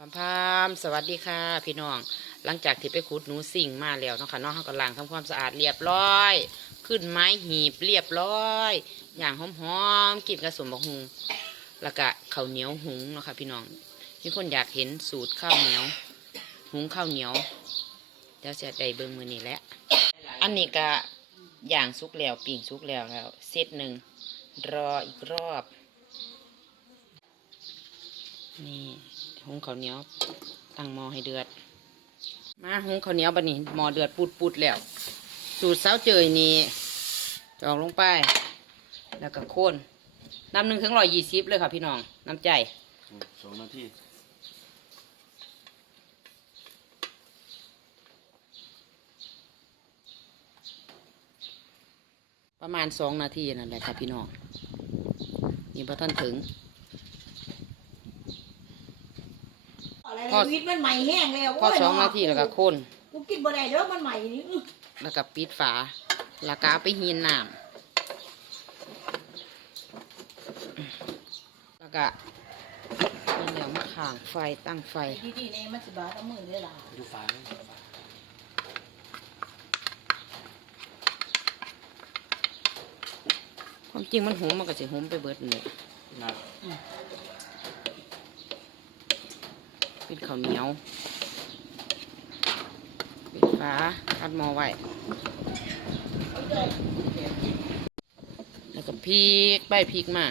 พามพามสวัสดีค่ะ พี่น้อง หลังจากที่ไปขุดหนูสิ่งมาแล้วเนาะค่ะน้องเขาก็ล้างทำความสะอาดเรียบร้อย ขึ้นไม้หีบเรียบร้อย อย่างหอมๆกินกระสมบักหุงแล้วก็ข้าวเหนียวหุงเนาะค่ะพี่น้องมีคนอยากเห็นสูตรข้าวเหนียว หุงข้าวเหนียวเดี๋ยวจะได้เบิ่งมือนี้แหละอันนี้ก็อย่างสุกแล้วปิ่งสุกแล้วแล้วเซตหนึ่งรออีกรอบ นี่ หุงข้าวเหนียวตั้งหม้อให้เดือด มาหุงข้าวเหนียวบัดนี้หม้อเดือดปุดปุดๆแล้ว สูตรเสาเจยนี่จองลงไป แล้วก็โคนน้ำหนึ่งถึงร้อยยี่สิบเลยค่ะพี่น้อง น้ำใจสองนาทีประมาณสองนาทีนั่นแหละค่ะพี่น้องนี่พอท่านถึง อะไรพอวิทย์มันใหม่แห้งแล้วพอสองนาทีแล้วก็โคนกูกินบ่ได้เด้อมันใหม่นี่อื้อแล้วก็ปิดฝาแล้วก็เอาไปหีนน้ำแล้วก็นี่เดี๋ยวมาข่างไฟตั้งไฟที่ที่นี่มันสิบาทเอามือเลยล่ะดูฟ้าเลยความจริงมันหอมมันก็จะหอมไปเบิดนี่นะ เป็นข้าวเหนียวปิดฝาอัดหม้อไว้แล้วก็พริกไปพริกมา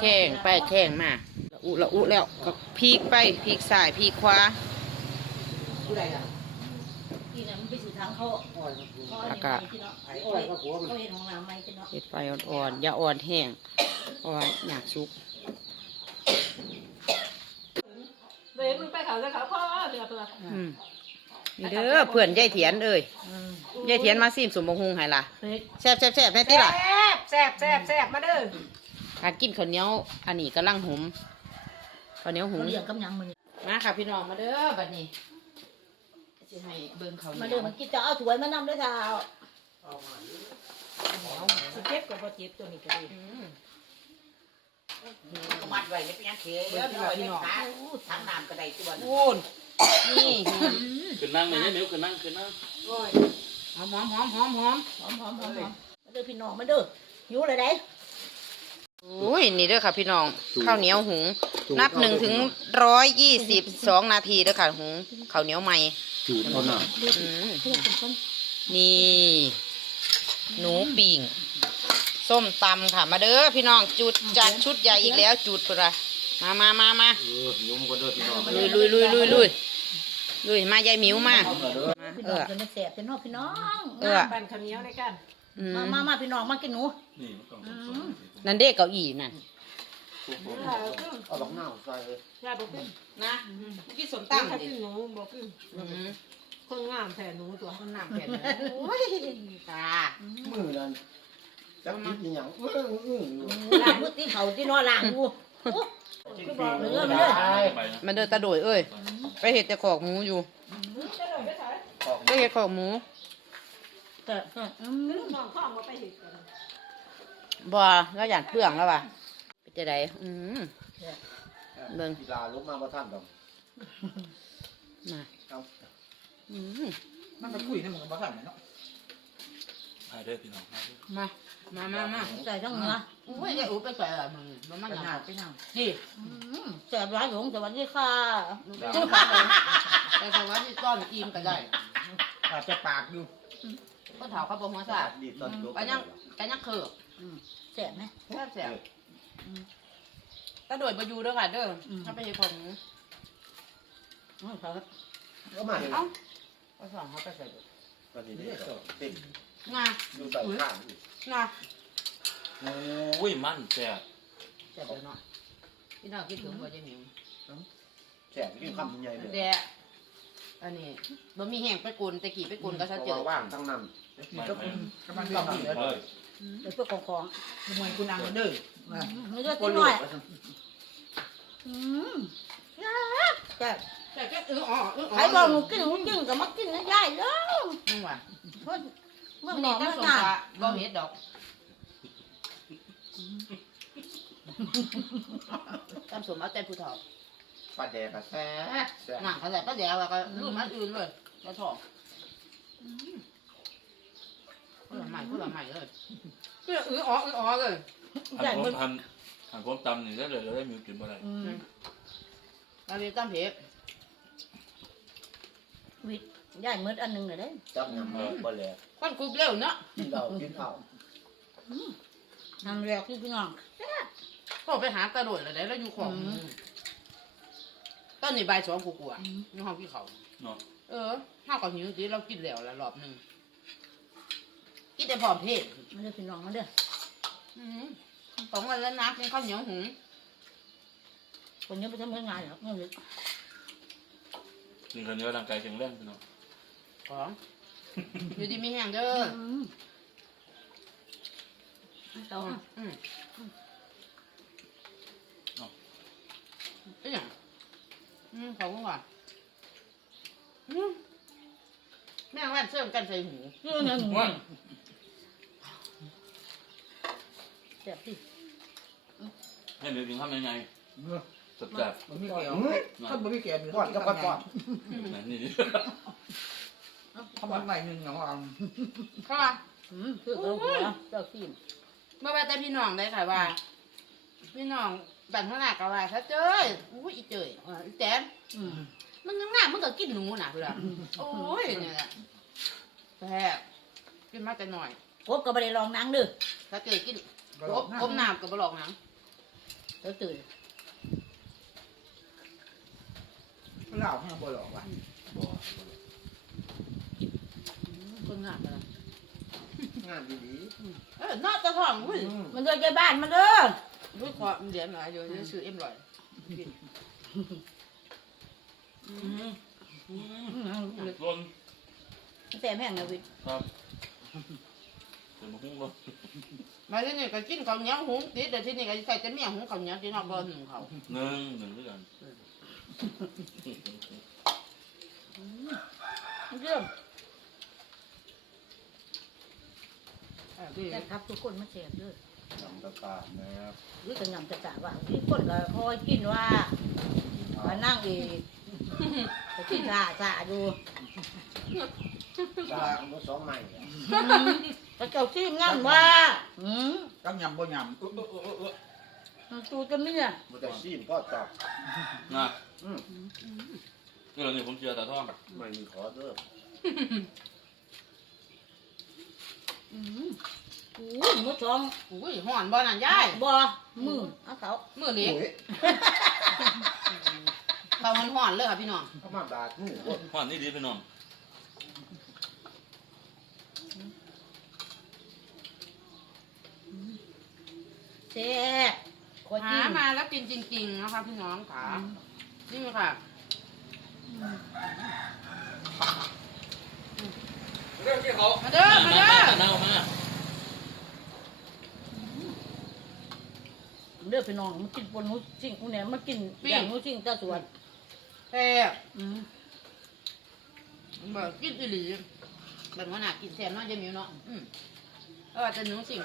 แข้งไปแข้งมาละอุละอุแล้วก็พริกไปพริกซ้ายพริกขวาผู้ใดล่ะที่นั่นมันไปสู่ทางเขาแล้วก็เขาเห็นเขาเห็นของน้ำไหมพี่น้องเห็ดไฟอ่อนๆอย่าอ่อนแห้งเพราะว่าอยากสุก เว้ยมึงไปเขาจะเขาพ่อเดื อดเดือดอืมนี่เด้อเพื่อนยายเถียนเอ้ยยายเถียนมาซิมสมบงฮุงให้ล่ะแซ่บแซ่บแซ่บแน่ติล่ะแซ่บแซ่บแซ่บมาเด้อการกินข้าวเหนียวอันนี้กำลังหุมข้าวเหนียวหุเขางเลี้ยงกำยังมันมาค่ะพี่น้องมาเด้อบัดนี้จะให้เบิ่งข้าวเหนีมายวเด้อมันกินจะเอาถ้วยมานำด้วยเท้าสิเจ็บกับบ่เจ็บตัวนี้ก็ดีอืมมัดไว้ไม่เป็นหยังเขียเบิ่งที่ว่าพี่น้องทั้งน้ำก็ได้ตัวโอ นนี่ขึ้นนั่งเลยเนี่ยนิ้วขึ้นนั่งขึ้นนั่งหอมหอมหอมหอมหอมหอมหอมหอมหอมมาเด้อพี่น้องมาเด้อหิวเลยได้โอ้ยนี่เด้อค่ะพี่น้องข้าวเหนียวหุง นับหนึ่งถึงร้อยยี่สิบสองนาทีเด้อค่ะหุงข้าวเหนียวใหม่จูดเขาหน่ะอืมเพื่อนเป็นคนนี่ หนูปิ่งส้มตำค่ะมาเด้อพี่น้องจุดจัดชุดใหญ่อีกแล้วจุดเปล่า มามามามาเออยุ่มก็เด้อพี่น้องลุยลุยลุยลุยลุยลุยมายายหมิวมามาพี่เอน้องอจะมาแสบเป็นน้องพี่น้องเออ ปั่นข้าวเหนียวในกันอืมมามามาพี่น้องมากินหนูนี่มันต้องอืมนั่นเด็กเก้าอี้นั่นเอาดอกหน้าใส่ยาบอกขึ้นนะกินสมตั้งตำถ้าดิขึ้นหนูบอกขึ้นอืมคนงามแผ่หนูตัวคนน้ำเผ็ดโอ้ยตามือนั่นจักกินอีหยังเอื้ออื้ออยู่ล้างมือตีเขาที่นอนล้างกู ก็บอกเลยเด้อไปนะมันเดินตาโดยเอ้ย ไปเห็ดแต่ขอกหมูอยู่ไปเห็ดขอกหมูแต่แต่อืมน้องข้องมาไปเห็ดกันบ่แล้วอยากเปลืองแล้วว่ะเป็นจะไดอืมเบิ่งกีฬาลุกมาบ่ทันดอกมาเอาอืมมันก็คุยนั่นมันก็บ่ทันเนาะไปเด้อพี่น้องมาเด้อ มามามามาใส่ทั้งเนื้ออุ้ยยายอูไปใส่อะไรมึงมันมันไปหหายังไปหานี่อืมแสบร้ายหลงสวัสดีค่ะแต่สวัสดีต้อนอิ่มก็ได้อาจจะปากอยู่ก็ถามเขาบอกหัวซาดีตอนลุกกันยังกันยังคือแสบไหมแซ่บแซ่บตาโดยบอยู่เด้อค่ะเด้ออมถ้าไปเห็ดขอกหมูอืมเขาก็มาเห็นเอ้าก็สอนเขาไปใส่ดูตอนนี้เด็กติด งาดูใส่ข้างอีกงาโอ้ยมันแซ่บแซ่บเลยเนาะพี่น้องคิดถึงบ่จะหมิวแฉกกินคำใหญ่เลยแต่อันนี้บ่มีแห้งไปกุนแต่กี่ไปกุนก็เพซะราะเจอว่าว่างตั้งนั้นไปก็ไปกำลังกำลังเลยเดี๋ยวเพื่อของของมวยคุณนางเด้ออืมไม่ได้คตีนหลูน่อยกอืมแซ่บแต่ก็เอออ๋อเออใครบอกหนูกินหนูกินก็มากินนะยายเด้อนั่นว่ะ เพิ่นเมื่อมื้อหมนี้อตั้มางสงหน้าว่าบ่เฮ็ดดอกตำสมเอาแต่ผู้เฒ่าปลาแดกกระแซ่บแซ่บหนังเขาแต่ก็เดี๋ยวแล้วก็รูปมันอื่นเลยกระถอกคนละใหม่คนละใหม่เลยเอออ๋ออ๋อเลยหันผมหันหันผมตำนี่ได้เลยเราได้มิวกินบ่ได้อืมเราเรียนตามเพจวิทย์ ย่ายมืดอันหนึงเลยเด้จับยำมันปลาแดกคนกรุบเร็วเนาะกินเหล้ากินข้าวทำแรกที่พี่น้องก็ไปหากระโดดอะไรแล้วอยู่ของตอนนี้ใบายสองกูกลัวนี่ห้องพี่เขาเนาะ เออห้ากับหิวจีเรากินแล้วละรอบหนึ่งกินแต่พร้อมเพศมาเด้อพี่น้องมาเด้ออืมสองวันแล้วนะกินข้าวเหนียวหุงคนนี้ไปทำงานหรอกเงินเลยกินคนเดียวร่างกายแข็งแรงพี่น้อง ของอยู่ดีมีแห้งเด้ออืมเอาอะอืมเป็นอย่างอืมเขาก็ว่าอืมแม่งว่านเสื่อมกันใส่หูเรื่องนั้นหนูว่าเจ็บสิให้มิวกินทำยังไงเมื่อสดจัดบ่มีแก้วอื้อถ้าบ่มีแก้วก่อนกับก่อนก่อนนั่นนี่ เขาบอกใหม่หนึ่งอย่างว่าเขาว่าอืมคือเอาหัวเจ้าขี้มเมื่อวานแต่พี่น้องได้ค่ะว่า พี่น้องบันขนาดกับว่าถ้าเจ้ยอู้อีเจยอ่าอีแตนอืมมึงยังหน้ามึงก็กินหนูน่ะเพื่อนโอ้ยเนี่ยแหละแซ่บกินมาแต่หน่อยกบก็ไม่ได้ลองนังเด้อถ้าเจยกินกบกบน้ำกับบหลอกหนังเดี๋ยวตื่นเหล้าให้บ่หลอกว่ะบ่ คนงามเลยงานดีเออนอกตะท้องอุ้ยๆอืมมันเดินใจบ้านมันเด้ออุ้ยขอเหรียญหน่อยเดี๋ยวจะซื้อเอ็มร้อยกินอืมอืมล้นแซ่บแห้งนะวิทย์ครับเดี๋ยวมาหุ้งบ่มาที่นี่ก็กินข้าวเหนียวหุงติดแต่ที่นี่ก็ใส่แต่เมี่ยงหุงข้าวเหนียวที่นอกบ่หนึ่งเขาหนึ่งหนึ่งด้วยกันเรื่อง เออดีแต่ครับทุกคนมาแซ่บเด้อจำตะกานะครับหรือกันยำจะกะว่าที่คนก็คอยกินว่ามานั่งอีกไปกินซาซาอยู่ตาของสองใหม่อะก็เจ้าที่งั้นว่าอืมต้องยำบ่ยตูจะมีอะมันจะซีมก็ตอบนะอืมนี่เราเนี่ยผมเชื่อตาท่องไม่มีขอเด้อ อืมอู้มือสองอุ้ยห่อนบ่นั่นยายบ่มือเอาเขามือเล็กโอ้ยเขามันห่อนเลยค่ะพี่น้องเข้ามาบาดมือคนหวานนี่ดีพี่น้องแซ่บคอยหากินมาแล้วกินจริง ๆ นะคะพี่น้องค่ะนี่ค่ะ เรื่องที่เขามาเด้อมาเด้อเน่ามาเลือดไปน้องมันกินปนหมูสิ่งกูเนี่ยมันกินอย่างหมูสิ่งตาสวนแซ่บอืมแบบกินอีหลีแบบว่าน่ะกินแซ่บเนาะยายหมิวเนาะอืมเออแต่หนูสิ่ง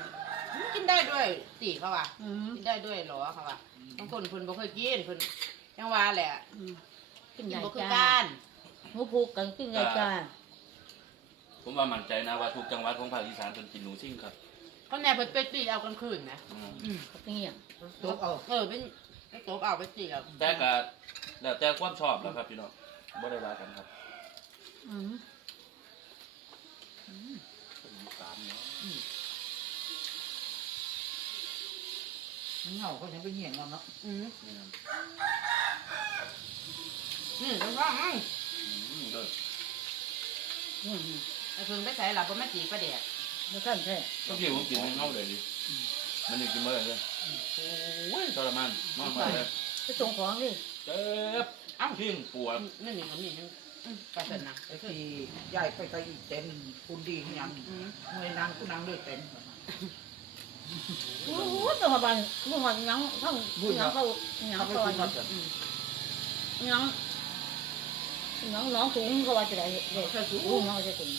มันกินได้ด้วยตีเขาว่าอืมกินได้ด้วยเหรอเขาว่าบางคนเพิ่นบ่เคยกินเพิ่นยังว่าแหละอืมกิกินนได้บ่คือจ้ากันหมูผูกกันกินได้จ้า ผมว่ามั่นใจนะว่าทุกจังหวัดของภาคอีสานเป็นกินหนูซิ่งครับเขาแน่เพิ่นไปตีเอากลางคืนนะอืมอืมเขาเป็นเงี้ยำตกเอาเออเป็นไอ้โต๊ะเอาไปตีเอาแต่ก็แล้วแต่ความชอบแล้วครับพี่น้องบ่ได้ว่ากันครับอืมสามเนาะเหงาเขายังไปเหี้ยงเอาเนาะอืมนี่นะนี่แล้วก็อืมอืมเด้ออืม ไอ้เพิ่นไปใส่หลับบ่มาตีประเดี๋ยวแล้วท่านแท้เมื่อกี้ผมกินให้เงาเลยดิ มันยังกินไม่ได้เลยโอ้ยทรมานนอนมาเลยไปส่งของดิเจ็บอ้าวทิ้งปวดนี่นี่มันนี่นี่อืมไปเถอะนะไอ้ที่ยายไปไกลอีกเต็มคุณดีขยังอืมเมื่อนางกูนางด้วยเต็มโอ้โหตัวมาบันมึงหอดหยังทั้งหยังเขาหยังเขาไปก่อกินนมาเสร็จอืมหยังหยังน้องถุงก็ว่าจะได้เด็กถุงน้องจะถุง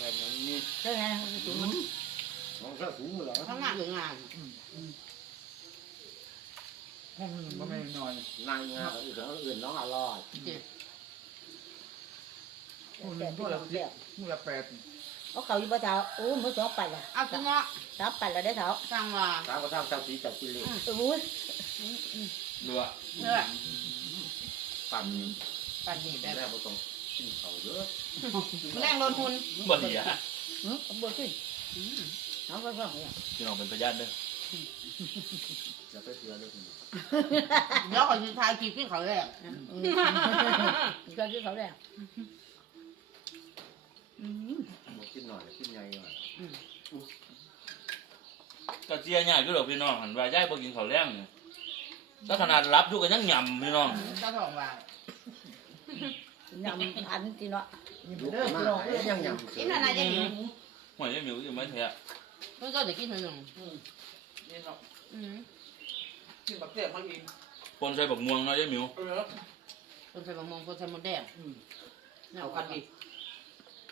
แค่นั้นนี่ใช่ไหมถุงน้องเสื้อสูงเหรอข้างหน้าหรืองานอืมอืมห้องมันไม่นอนนางงามอื่นของอื่นน้องอร่อยเจ็บแต่พี่น้องแซ่บมือละแปดเอาเขาอยู่บ่เท้าโอ้มือสองปันละเอาตัวเนาะสามปันละได้เท้าสร้างว่าสาวกระทั่งเจ้าสีเจ้ากิเลสโอ้ยเรือเนื้อปั่นปันหีแบบแม่บ่ต้องกิน เขาเยอะแรงลนทุนบ่ดีอะหึเอาบ่ขึ้นเอาไปฟังเนี่ยพี่น้องเป็นพยานเด้ออย่าไปเชื่อเลยคุณเดี๋ยวขอยืนทายคลิปขึ้นเขาแรกอืมก็คือเขาแล้วอืมบ่กินหน่อยกินใหญ่หน่อยก็เจียง่ายคือดอกพี่น้องหันว่าย้ายบ่กินข้าวแรงนี่ถ้าขนาดรับอยู่ก็ยังยำพี่น้อง เจ้าของว่า ยำอันที่เนาะลูกมายังยังกินอะไรจะหิวห่วยยังมิวอยู่ไหมแท้เพิ่งก็จะกินหนึ่งนี่เนาะอืมกินแบบเสียบมาอีกปนใส่บักม่วงเนาะยายมิวเออคนใส่บะมงคนใส่หมดแดงเอากันอีก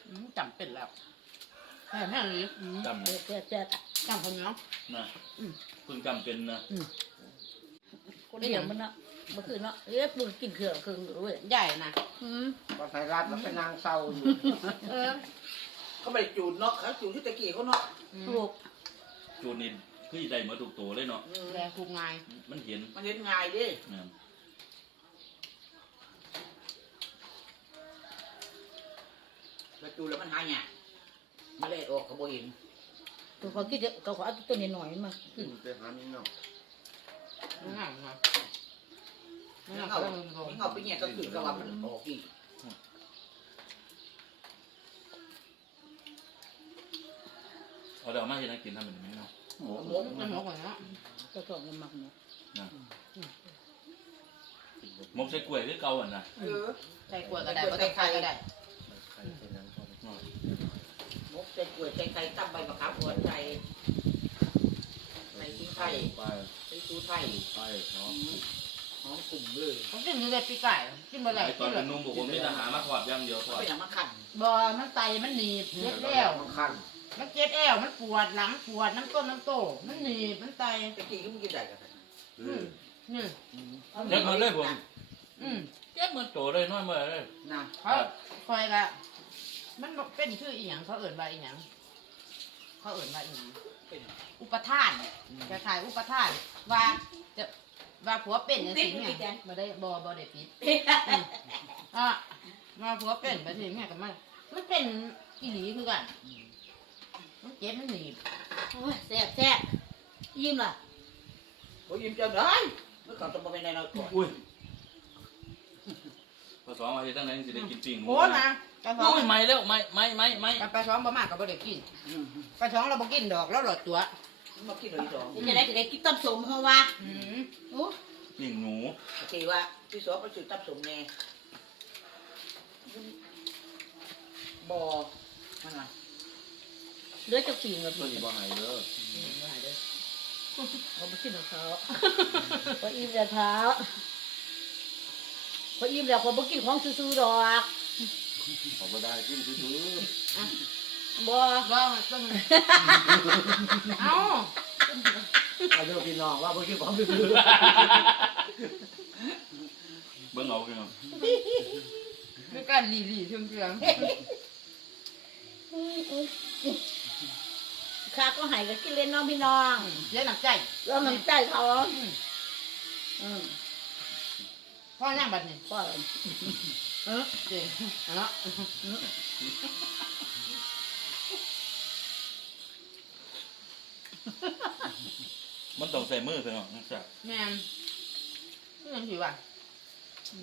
อืมจำเป็นแล้วแค่แม่นี้อืมจำเจ็บเจ็บจำคนเนาะนะคุณจำเป็นนะคนเดียวมันเนาะ เมื่อคืนเนาะเอ๊ะมึงกินเขื่อครึ่งด้วยใหญ่นะอืมพอไทยรัฐแล้วเป็นนางเศร้าอยู่เออเขาไม่ได้จูดเนาะเขาจูดที่ตะกี้เขาเนาะลูกจูนินคือได้หมาถูกตัวเลยเนาะแรงถูกง่ายมันเห็นมันเห็นง่ายดินะมาจูดแล้วมันหายเนี่ยมาเล่ออกเขาบ่เห็นตัวเขาคิดเขาขอเอาตัวนี้หน่อยมาขึ้นไปหามีเงาง่าย นะเงาเงาไปเนี่ยก็คือกับว่ามันออกอีกเอาเดี๋ยวมาให้นักกินทำเป็นยังไงเนาะหมูมกมันหมกก่อนนะก็ต้องมันหมักเนาะนะมกใส่กล้วยคือเกาอะนะใส่กล้วยก็ได้ไม่ต้องใส่ก็ได้ใครเป็นนางก็มกใส่กล้วยใส่ไข่ตั้มใบมะขามหัวใส่ใส่ขี้ไข่ไปใส่ตูไทยไปเนาะ หอมกลุ่มเลยผมกินอยู่ในปีไก่กินบ่ได้ไอ้ตอนเป็นหนุ่มบอกผมมีทหารมาถอดอย่างเดียวถอดก็อย่างมาขันบ่มันไตมันหนีบเจ็ดแล้วมันขั้นมันเจ็ดแอวมันปวดหลังปวดน้ำต้นน้ำโต มันหนีบมันไตตะกี้ก็มึงกินได้กันอืมนี่เจ็บมือเลยผมอืมเจ็บมือโตเลยน้อยมือเลยนะเขาคอยละมันบอกเป็นชื่ออีหยังเขาเอิ่นว่าอีหยังเขาเอิ่นว่าอีหยัง เป็นอุปทานจะขายอุปทานว่าจะ ว่าผัวเป็นจังซี่เนี่ยบ่ได้บ่บ่ได้ปิดอืมอะว่าผัวเป็นไปสิแม่ก็มามันเป็นอีหลีคือกันมันเจ็บมันหนีบโอ้ยแซ่บแซ่บยิ้มล่ะโอ้ยยิ้มเจ้าได้เมื่อก่อนต้องมาเป็นในเราก่อนอุ้ยพอสองมาเฮ็ดตั้งไหนสิได้กินปิ้งหมูโอ้นะกระท้องโอ้ยไม่แล้วไม่ไม่ไม่ไม่ปลาท้องบ่มากก็บ่ได้กินปลาท้องเราบ่กินดอกแล้วหลอดตัว มากินเลยสองจะได้จะได้กินต้มสมเขาว่าอืมโอ้ปิ้งหนูโอเคว่าที่สองไปจุดตับสมแน่บอมันไงเหลือจะกินกับตัวนี้บ่หายเด้อเขาไม่กินของเขาพออิ่มแล้วเท้าพออิ่มแล้วคนบ่กินของซื่อๆดอก เขาบ่ได้กินซื้อ บ่ ว่าต้องเอ้าๆเอาเด้อพี่น้องว่าบ่กินของซื้อเบิ่งเอาพี่น้องด้วยการหลีหลีเชื่องเชื่องข้าก็ใหายก็กินเล่นน้องพี่น้องเสียหนักใจแล้วมันใจเขาอืมพ่อย่างบัดนี้พ่อเออเจ๋งเนาะ มันต้องใส่มือพี่น้องนะจ๊ะแม่นนี่มันสิว่า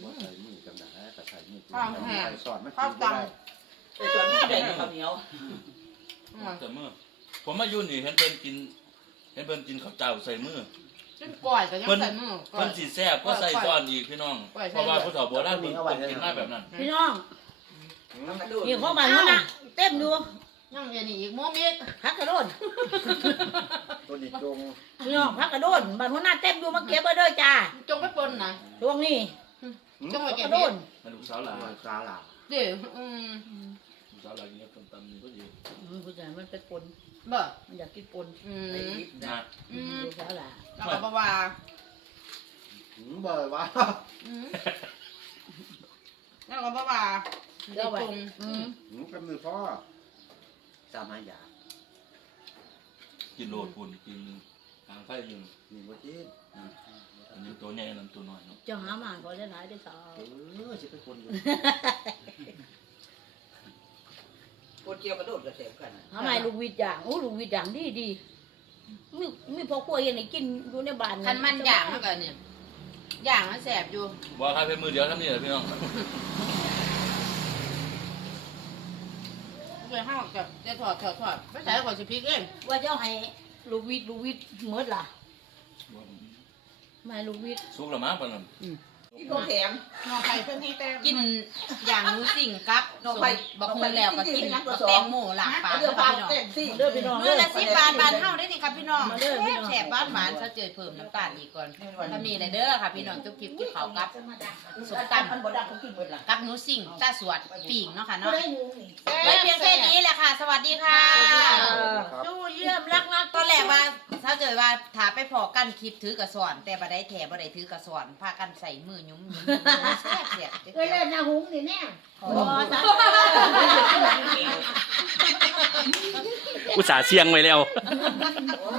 บ่ใส่มือกันได้แต่ใส่มือ Ờ, ใส่สอดมันกินบ่ได้ไอ้ส่วนนี้ได้ข้าวเหนียวใส่มือ ผมมาอยู่นี่เห็นเพิ่นกิน เห็นเพิ่นกินข้าวเจ้าใส่มือ จนก่อยก็ยังเพิ่นใส่มือก่อเพิ่ย นสิแซ่บก็ใส่ซ้อนอีกพี่น้องปล่อยใส่ เพราะว่าผู้เฒ่าโบราณเพิ่นต้องกินมาแบบนั้น พี่น้องกระดูมีข้าวมันนู้นน่ะเต็มอยู่ ยังเรียนอีกโมมิดพักกระโดนตัวนี้จงพี่น้องพักกระโดนบ้านหัวหน้าเต็มอยู่มาเก็บไว้เด้อจ้าจงไปปนนะช่วงนี้จงไปพักเก็กบระโดเห็นดมาลูกสาวหลานมันซาลาเดี๋ยวอืมลูกสาวหลานกินกับตำๆนี่ก็ดีอืมผู้ชายมันเป็นปนบ่มันอยากกินปนอืไอ้มยิบนะนะอืมเดี๋ยวเช้าล่ะแล้วก็บ่ว่าหืมเบอร์วะแล้วก็บ่ว่าเดี๋ยวไปตรงอืมหืมเป็นมือพ่อ สามหายากินโลดปุ่นกินทางไฟยิงนี่บ่ที่อันนี้ตัวใหญ่นั่นตัวน้อยเนาะเจะหามาก็ได้หลายได้สาวเออสิเป็นคนอยู่ปวดเจียวกระโดดกระเสบกันหามาให้ลูกวิดอย่างโอ้ลูกวิดอย่างดีดีมีมีพอครัวยังไงกินอยู่ในบ้านคันมันย่างมันก็เนี่ยย่างมันแสบอยู่ว่าใครเป็นมือเดียวทำนี่แหละพี่น้อง เคยห้ากับจะถอดถอดถอดไม่ใช่ขอสิพริกเองว่าจะเอาให้ลูกวิดลูกวิทเมื่อล่ะไม่ลูกวิทสุกละมั้งปะนั่น อืม เขาแข็งน้องไผ่เพิ่นให้แต่กินอย่างหมูสิ่งกับน้องไผ่บักฮุงแล้วก็กินบักแตงโมหลากปลาเดี๋ยวค่ะปลาพี่น้องเต้นสิเด้อพี่น้องเมื่อละสิบบาทบาทเท่าได้นี่ครับพี่น้องมาเด้อพี่น้องแฉบบ้านหวานซะเจอเพิ่มน้ำตาลอีกก่อนถ้ามีอะไรเด้อค่ะพี่น้องจุ๊บจิ๊บกินข้าวกับสุกตัตันมันบ่ดังเขากินหมดละกับหนูสิ่งตาสวดปีงเนาะค่ะก็เนาะได้งูนี่ไว้เพียงแค่นี้แหละค่ะ สวัสดีค่ะครับดูเยี่ยมรักนะตอนแรกว่าถ้าเจอว่าถาไปพอกันคลิปถือกระสอน แต่บ่ได้แถบ่ได้ถือกระสอนพากันใส่มือยุ้มยุ้มแซ่บเสียเอ้ยเล่นนาหุงนี่แน่อ๋อจ้ะอุตส่าห์เสียงไว้แล้วโอ้